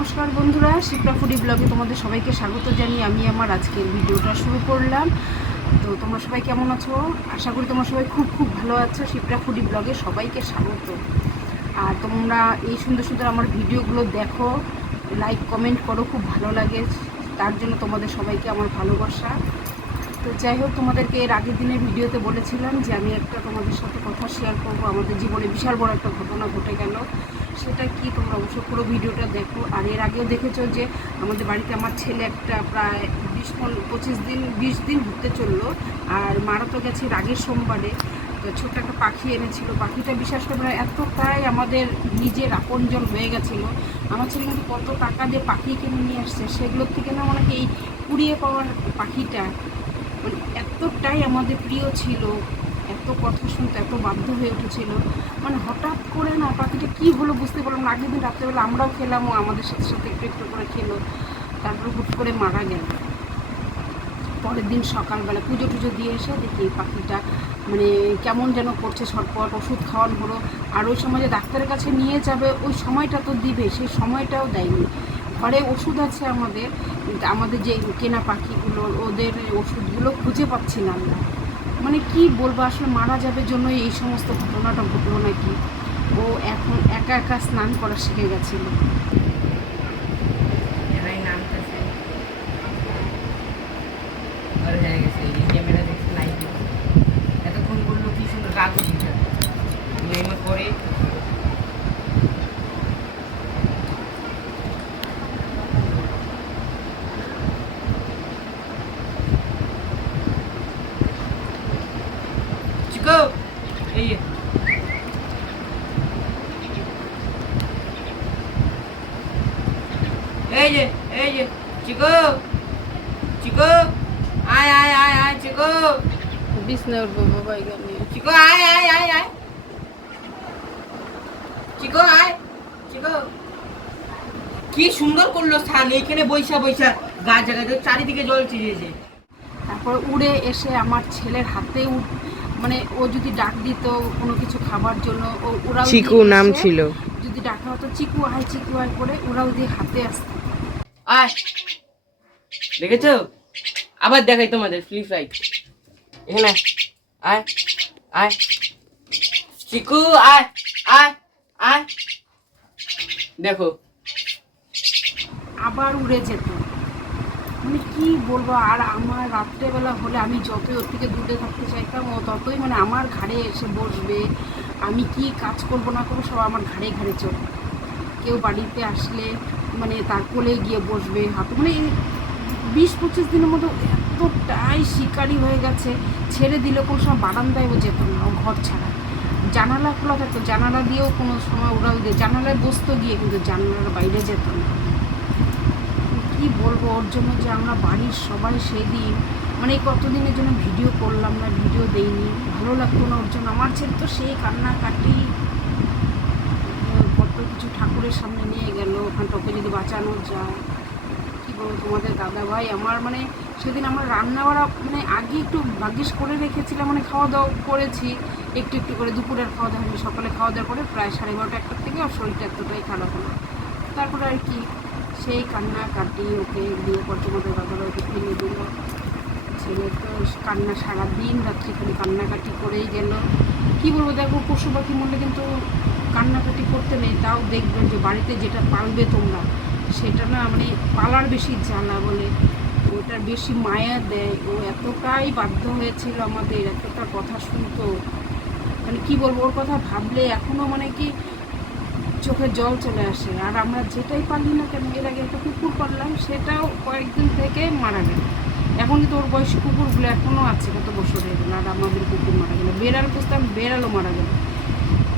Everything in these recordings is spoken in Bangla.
নমস্কার বন্ধুরা, শিপ্রা ফুডি ব্লগে তোমাদের সবাইকে স্বাগত জানিয়ে আমি আমার আজকের ভিডিওটা শুরু করলাম। তো তোমরা সবাই কেমন আছো? আশা করি তোমরা সবাই খুব খুব ভালো আছো। শিপ্রা ফুডি ব্লগে সবাইকে স্বাগত। আর তোমরা এই সুন্দর সুন্দর আমার ভিডিওগুলো দেখো, লাইক কমেন্ট করো, খুব ভালো লাগে, তার জন্য তোমাদের সবাইকে আমার ভালোবাসা। তো যাই হোক, তোমাদেরকে এর আগের দিনের ভিডিওতে বলেছিলাম যে আমি একটা তোমাদের সাথে কথা শেয়ার করবো। আমাদের জীবনে বিশাল বড় একটা ঘটনা ঘটে গেল। সেটা কি তোমরা অবশ্যই পুরো ভিডিওটা দেখো। আর এর আগেও দেখেছো যে আমাদের বাড়িতে আমার ছেলে একটা প্রায় 20 দিন ঘুরতে চললো, আর মারা তো গেছে আগের সোমবারে। তো ছোট্ট একটা পাখি এনেছিল, পাখিটা বিশ্বাস করে এতটাই আমাদের নিজের আপনজন হয়ে গেছিলো। আমার ছেলে কিন্তু কত টাকা দিয়ে পাখি কিনে নিয়ে আসছে, সেগুলোর থেকে না মানে এই কুড়িয়ে পাওয়ার পাখিটা মানে এতটাই আমাদের প্রিয় ছিল, এত কথা শুনতে এত বাধ্য হয়ে উঠেছিল। মানে হঠাৎ করে না পাখিটা কী হলো বুঝতে পারলাম না। আগের দিন রাত্রেবেলা আমরাও খেলাম, ও আমাদের সাথে সাথে একটু একটু করে খেলো, তারপরে হুট করে মারা গেল। পরের দিন সকালবেলা পুজো টুজো দিয়ে এসে দেখি পাখিটা মানে কেমন যেন করছে, ছটপট, ওষুধ খাওয়ানো হলো। আর ওই সময় যে ডাক্তারের কাছে নিয়ে যাবে ওই সময়টা তো দিবে, সেই সময়টাও দেয়নি। ঘরে ওষুধ আছে আমাদের, আমাদের যে কেনা পাখিগুলো, ওদের ওষুধগুলো খুঁজে পাচ্ছিলাম না। মানে কি বলবো, আসলে মারা যাবে জন্যই এই সমস্ত ঘটনাটা ঘটলো নাকি। ও এখন একা একা স্নান করা শিখে গেছিলো। এতক্ষণ করলো কি সুন্দর রাত পরে চিকো এই যে চিকো চিকো আয় আয় আয় আয় চিকো বিছনায় উঠবো বাবা এখানে। চিকো আয় আয় আয় আয় চিকো আয় চিকো কি সুন্দর করলো স্থান, এইখানে বৈশা বৈশা গাছ জায়গায় চারিদিকে জল চিরিয়েছে। তারপর উড়ে এসে আমার ছেলের হাতে মানে ও যদি ডাক দিত কোনো কিছু খাবার জন্য, ও ওরাও চিকু নাম ছিল, যদি ডাকা হতো চিকু আয় করে ওরাও দিয়ে হাতে আসতো। আয় দেখেছো, আবার দেখাই তোমাদের ফ্লি ফ্রাই। এখানে আয় আয় চিকু আয় আয় আয় দেখো আবার উড়ে যেত। মানে কি বলবো, আর আমার রাত্রেবেলা হলে আমি যতই ওর থেকে দূরে থাকতে চাইতাম, ও ততই মানে আমার ঘাড়ে এসে বসবে। আমি কি কাজ করব না করবো সব আমার ঘাড়ে ঘাড়ে চলবে। কেউ বাড়িতে আসলে মানে তার কোলে গিয়ে বসবে হাতে। মানে 20-25 দিনের মতো এতটাই শিকারি হয়ে গেছে। ছেড়ে দিলে কোনো সময় বারান্দায় ও যেত না, ও ঘর ছাড়া। জানালা খোলা থাকতো, জানালা দিয়েও কোনো সময় ওরাও দিয়ে জানালায় বসতো গিয়ে, কিন্তু জানালার বাইরে যেত না। কি বলবো, ওর জন্য যে আমরা বাড়ির সবাই সেদিন মানে এই কতদিনের জন্য ভিডিও করলাম না, ভিডিও দেইনি, ভালো লাগতো না ওর জন্য। আমার ছেলে তো সেই কান্নাকাটি, কত কিছু ঠাকুরের সামনে নিয়ে গেল, ওখানটা ওকে যদি বাঁচানো যায়। কী বলবো, তোমাদের দাদা ভাই আমার মানে সেদিন আমার রান্না বাড়া মানে আগে একটু ভাগ্যিস করে রেখেছিলাম, মানে খাওয়া দাওয়া করেছি একটু একটু করে। দুপুরের খাওয়া দাওয়া হয়নি, সকালে খাওয়া দাওয়া করে প্রায় 12:30-1টার থেকে ওর শরীরটা এতটাই খারাপ হলো। তারপরে আর কি সেই কান্নাকাটি, ওকে দিয়ে পর তোমাদের দাদারা ওকে ফেলে দিল। ছেলে তো কান্না সারাদিন রাত্রি খালি কান্নাকাটি করেই গেল। কী বলবো, দেখো পশু পাখি মরলে কিন্তু কান্নাকাটি করতে নেই, তাও দেখবেন যে বাড়িতে যেটা পালবে তোমরা সেটা না মানে পালার বেশি জ্বালা বলে, ওটার বেশি মায়া দেয়। ও এতটাই বাধ্য হয়েছিল আমাদের, এতটা কথা শুনতো, মানে কি বলবো, ওর কথা ভাবলে এখনও মানে কি চোখে জল চলে আসে। আর আমরা যেটাই পারলি না কেন, এর আগে একটা কুকুর পারলাম, সেটাও কয়েকদিন থেকে মারা গেল। এখন কিন্তু ওর বয়সী কুকুরগুলো এখনও আছে, কত বছর হয়ে গেল। আর আমাদের কুকুর মারা গেল, বেড়াল পুষতাম, বেড়ালও মারা গেল।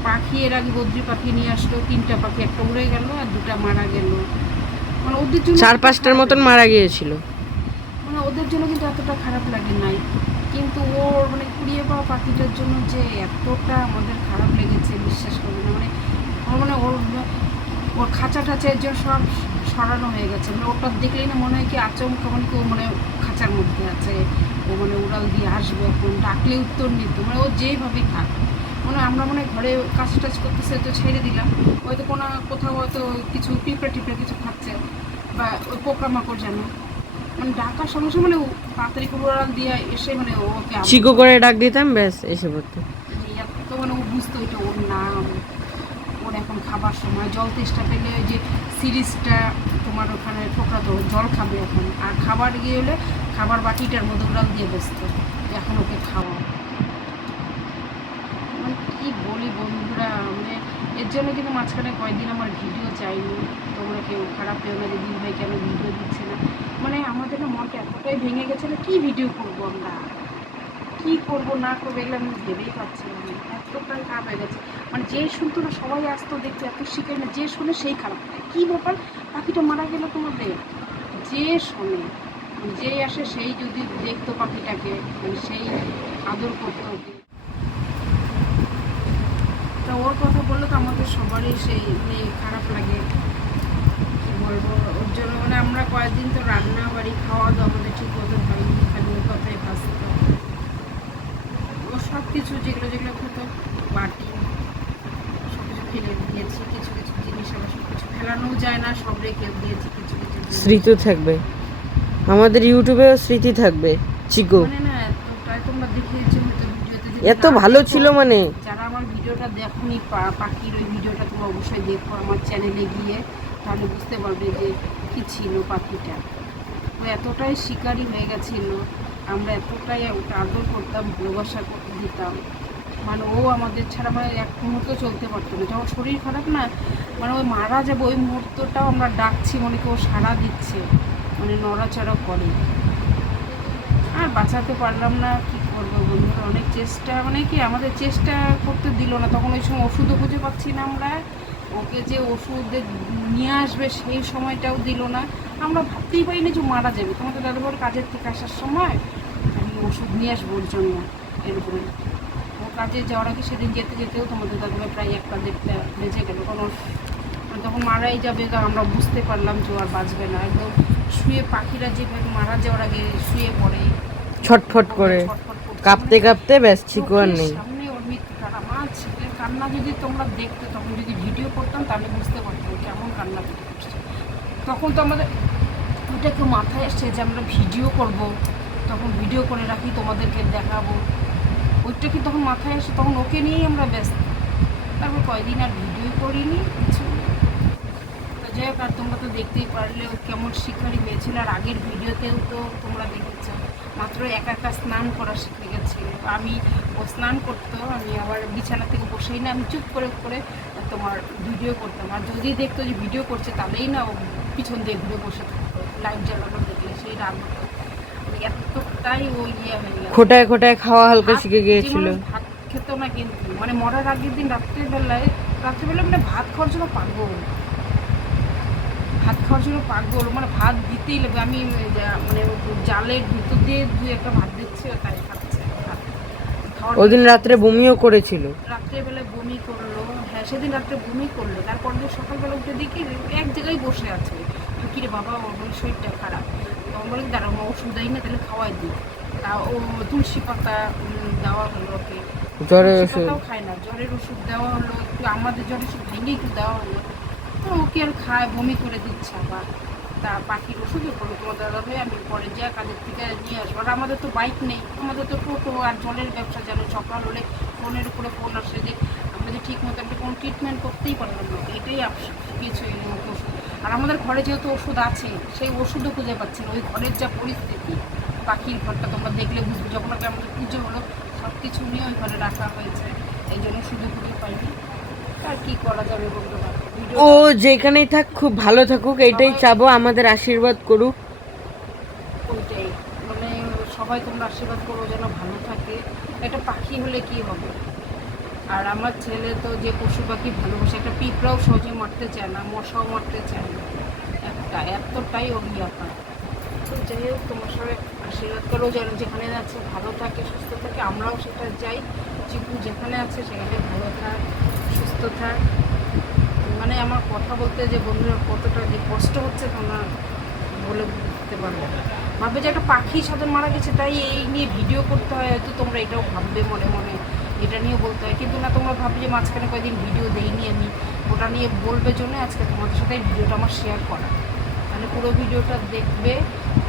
পাখি এর আগে বদ্রি পাখি নিয়ে আসলো, 3টা পাখি, একটা উড়ে গেল আর 2টা মারা গেল। মানে ওদের জন্য 4-5টার মতন মারা গিয়েছিল। মানে ওদের জন্য কিন্তু এতটা খারাপ লাগে নাই, কিন্তু ওর মানে কুড়িয়ে পাওয়া পাখিটার জন্য যে এতটা আমাদের খারাপ লেগেছে বিশ্বাস করবে না। মানে ওর মানে ওর খাঁচা টাচার জন্য সব সরানো হয়ে গেছে। মানে ওটা দেখলেই না মনে হয় কি আচমকা মানে কেউ মানে খাঁচার মধ্যে আছে, ও মানে উড়াল দিয়ে আসবে, এখন ডাকলে উত্তর নিত, মানে ও যেভাবেই থাক আমরা মনে হয় ঘরে কাজ টাজ করতেছে তো ছেড়ে দিলাম, হয়তো কোথাও হয়তো কিছু পিঁপড়ে টিপড়ে কিছু খাচ্ছে বা ওই পোকামাকড় যেন ডাকার সঙ্গে সঙ্গে তাড়াতাড়ি করে ওড়াল দিয়ে এসে ওকে চিকো করে ডাক দিতাম, ব্যাস এসে পড়তো। এত ও বুঝতো এটা ওর নাম, ওর এখন খাবার সময় জল তেষ্টা পেলে ওই যে সিরিজটা তোমার ওখানে ঠোকরাতো জল খাবে এখন, আর খাবার গিয়ে হলে খাবার বাটিটার মধ্যে উড়াল দিয়ে বসতো এখন ওকে খাওয়া। কি বলি বন্ধুরা, এর জন্য কিন্তু মাঝখানে কয়েকদিন আমার ভিডিও চাইনি, তোমরা কেউ খারাপ পেও না যে দিন ভাই কেন ভিডিও দিচ্ছে না। আমাদের না মনটা এতটাই ভেঙে গেছে না, কী ভিডিও করবো আমরা, কী করবো না করবো এগুলো আমি ভেবেই পাচ্ছিলাম না, এতটাই খারাপ হয়ে গেছে। যে শুনতো না সবাই আসতো দেখতে, এত শিখে না, যে শোনে সেই খারাপ পায়। কী ব্যাপার, পাখিটা মারা গেল তোমাদের, যে শোনে যে আসে সেই যদি দেখতো পাখিটাকে সেই আদর করতো ওকে। তা ওর কথা বললে তো আমাদের সবারই সেই খারাপ লাগে, কী বলবো। ওর জন্য আমরা কয়েকদিন তো রান্না বাড়ি খাওয়া দাওয়া আমাদের ঠিক মতো হয়নি, খালি ওর কথাই ভাসতো। ও সব কিছু যেগুলো যেগুলো খেতো বাটি সব কিছু ফেলে দিয়েছি, কিছু কিছু জিনিস আবার সব কিছু ফেলানোও যায় না, সব রেখেও দিয়েছি কিছু কিছু জিনিস। স্মৃতি থাকবে, আমাদের ইউটিউবেও স্মৃতি থাকবে। চিকো না এতটাই তোমরা দেখিয়েছো হয়তো ভিডিওতে, এত ভালো ছিল। যারা আমার ভিডিওটা দেখোনি পাখির ওই ভিডিওটা তোমরা অবশ্যই দেখো আমার চ্যানেলে গিয়ে, তাহলে বুঝতে পারবে যে কী ছিল পাখিটা। ও এতটাই শিকারী হয়ে গেছিল, আমরা এতটাই ওটা আদর করতাম, ভালোবাসা দিতাম, ও আমাদের ছাড়া এক মুহূর্ত চলতে পারতো না। যখন শরীর খারাপ না ওই মারা যাবে ওই মুহূর্তটাও আমরা ডাকছি, কি ও সাড়া দিচ্ছে, নড়াচড়া করে। আর বাঁচাতে পারলাম না, কি করবো বন্ধুরা, অনেক চেষ্টা কি আমাদের চেষ্টা করতে দিল না। তখন ওই সময় ওষুধও খুঁজে পাচ্ছি না আমরা, ওকে যে ওষুধ নিয়ে আসবে সেই সময়টাও দিল না। আমরা ভাবতেই পারিনি যে মারা যাবে। তোমাদের দাদাবাবুর কাজের থেকে আসার সময় আমি ওষুধ নিয়ে আসবো ওর জন্য, এরকম ও কাজে যাওয়ার আগে সেদিন যেতে যেতেও তোমাদের দাদাবাবু প্রায় 1-1.5টা বেজে গেল, কারণ তখন মারাই যাবে। আমরা বুঝতে পারলাম যে আর বাঁচবে না, একদম শুয়ে পাখিরা যেভাবে মারা যাওয়ার আগে শুয়ে পড়ে ছটফট করে কাঁপতে কাঁপতে, ব্যাস চিকো আর নেই। সামনে ওর মৃত্যুটা, আমার ছেলের কান্না যদি তোমরা দেখতে, তখন যদি ভিডিও করতাম তাহলে বুঝতে পারতাম কেমন কান্না করছে। তখন তো আমাদের ওইটাকে মাথায় আসছে যে আমরা ভিডিও করব, তখন ভিডিও করে রাখি তোমাদেরকে দেখাবো, ওইটা কি তখন মাথায় আসে, তখন ওকে নিয়েই আমরা ব্যস্ত। তারপর কয়দিন আর ভিডিও করিনি কিছু। তো যাই হোক, আর তোমরা তো দেখতেই পারলে ও কেমন শিকারি হয়েছিল। আর আগের ভিডিওতেও তো তোমরা দেখেছ, মাত্র একা একা স্নান করা শিখে গেছে। ও স্নান করতো, আমি আবার বিছানা থেকে বসেই না, আমি চুপ করে করে তোমার ভিডিও করতাম। আর যদি দেখতো যে ভিডিও করছে তাহলেই না ও পিছন দিয়ে ঘুরে বসে থাকতো, লাইট জ্বালানো দেখলে সেই রাগ হতো। এতটাই ও হয়ে গেছে, খোটায় খোটায় খাওয়া হালকা শিখে গিয়েছিল। ভাত খেত না কিন্তু, মরার আগের দিন রাত্রেবেলায় ভাত খাওয়ার জন্য পাগল, ভাত দিতেই লাগবে। আমি জালের ভিতর দিয়ে 2-1টা ভাত দিচ্ছি, তাই খাচ্ছে। ওদিন রাত্রে বমিও করেছিল, রাত্রেবেলায় বমি করলো। হ্যাঁ, সেদিন রাত্রে বমি করলো, তারপর দিন সকালবেলা উঠে দেখি এক জায়গায় বসে আছে। কিরে বাবা, ওর শরীরটা খারাপ, তখন বলে দাঁড়াও ওষুধ দেয় না, তাহলে খাওয়াই দিই। তা ও তুলসী পাতা দেওয়া হলো ওকে, জ্বরের ওষুধ খায় না, জ্বরের ওষুধ দেওয়া হলো, একটু আমাদের জ্বরের ওষুধ ভেঙে একটু দেওয়া হলো। ওকে আর খায়, বমি করে দিচ্ছে আবার। তা পাখির ওষুধও করলো তোমার দাদা ভাই, আমি পরে যা কাজের থেকে নিয়ে আসবো। আর আমাদের তো বাইক নেই, আমাদের তো টোটো আর জলের ব্যবসা, যেন সকাল হলে ফোনের উপরে ফোন আসে যে আমরা যে ঠিক মতো একটা কোনো ট্রিটমেন্ট করতেই পারলাম না, এটাই কিছু ওষুধ। আর আমাদের ঘরে যেহেতু ওষুধ আছে, সেই ওষুধও খুঁজে পাচ্ছি না। ওই ঘরের যা পরিস্থিতি, পাখির ঘরটা তোমরা দেখলে বুঝবে। যখন আগে আমাদের পুজো হলো, সব কিছু নিয়ে ওই ঘরে রাখা হয়েছে, এই জন্য শুধু খুঁজে পাইনি। আর কি করা যাবে বন্ধুরা, ও যেখানেই থাক খুব ভালো থাকুক, এইটাই চাবো, আমাদের আশীর্বাদ করুক। ওইটাই সবাই তোমরা আশীর্বাদ করো যেন ভালো থাকে। একটা পাখি হলে কি হবে। আর আমার ছেলে তো যে পশু পাখি ভালোবাসে, একটা পিঁপড়াও সহজে মারতে চায় না, মশাও মারতে চায় না, এতটাই ওর পায়। তো যাই হোক, তোমার সবাই আশীর্বাদ করো যেন যেখানে যাচ্ছে ভালো থাকে, সুস্থ থাকে, আমরাও সেটা চাই। চিকু যেখানে আছে সেখানে ভালো থাক, সুস্থ থাক। আমার কথা বলতে যে বন্ধুরা কতটা যে কষ্ট হচ্ছে তোমরা বলে বুঝতে পারবে না। ভাববে যে একটা পাখি সাথে মারা গেছে, তাই এই নিয়ে ভিডিও করতে হয়, হয়তো তোমরা এটাও ভাববে মনে মনে এটা নিয়ে বলতে হয়। কিন্তু না, তোমরা ভাববে যে মাঝখানে কয়েকদিন ভিডিও দেইনি আমি, ওটা নিয়ে বলবে জন্য আজকে তোমাদের সাথে এই ভিডিওটা আমার শেয়ার করা। তাহলে পুরো ভিডিওটা দেখবে,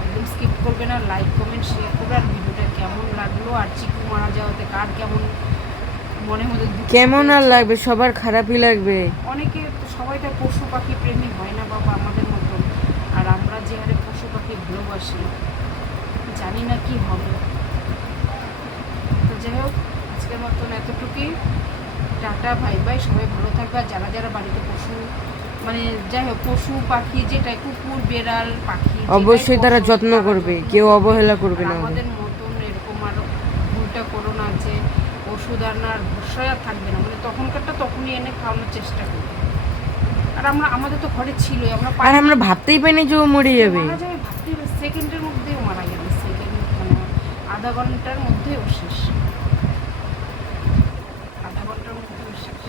একদম স্কিপ করবে না, লাইক কমেন্ট শেয়ার করবে। আর ভিডিওটা কেমন লাগলো, আর চিকু মারা যাওয়াতে কার কেমন মনের মধ্যে দুঃখ কেমন আর পেয়েছে। লাগবে, সবার খারাপই লাগবে। অনেকে তো, সবাই তো পশু পাখি প্রেমী হয় না বাবা আমাদের মতন। আর আমরা যে হারে পশু পাখি ভালোবাসি, জানি না কি হবে। তো যাই হোক, আজকের মতন এতটুকুই। Tata, bye bye. সবাই ভালো থাকবে। আর যারা যারা বাড়িতে পশু, মানে যাই হোক পশু পাখি, যেটাই কুকুর বেড়াল পাখি, যেটাই অবশ্যই তারা পোষো, যত্ন তারা করবে, যত্ন কেউ করবে। অবহেলা করবে আর না ওদের। আমাদের মতন এরকম আরো ভুলটা করো না যে ওষুধ আনার ভরসায় আর থাকবে না, মানে তখনকারটা তখনই এনে খাওয়ানোর চেষ্টা করবে। আর আমাদের তো ঘরে ছিলই, আমরা আর আমরা ভাবতেই পাইনি যে ও মরে যাবে। মারা যাবে ভাবতে, সেকেন্ডের মধ্যেও মারা গেল, সেকেন্ড মানে আধা ঘন্টার মধ্যেও শেষ, আধা ঘন্টার মধ্যেও শেষ।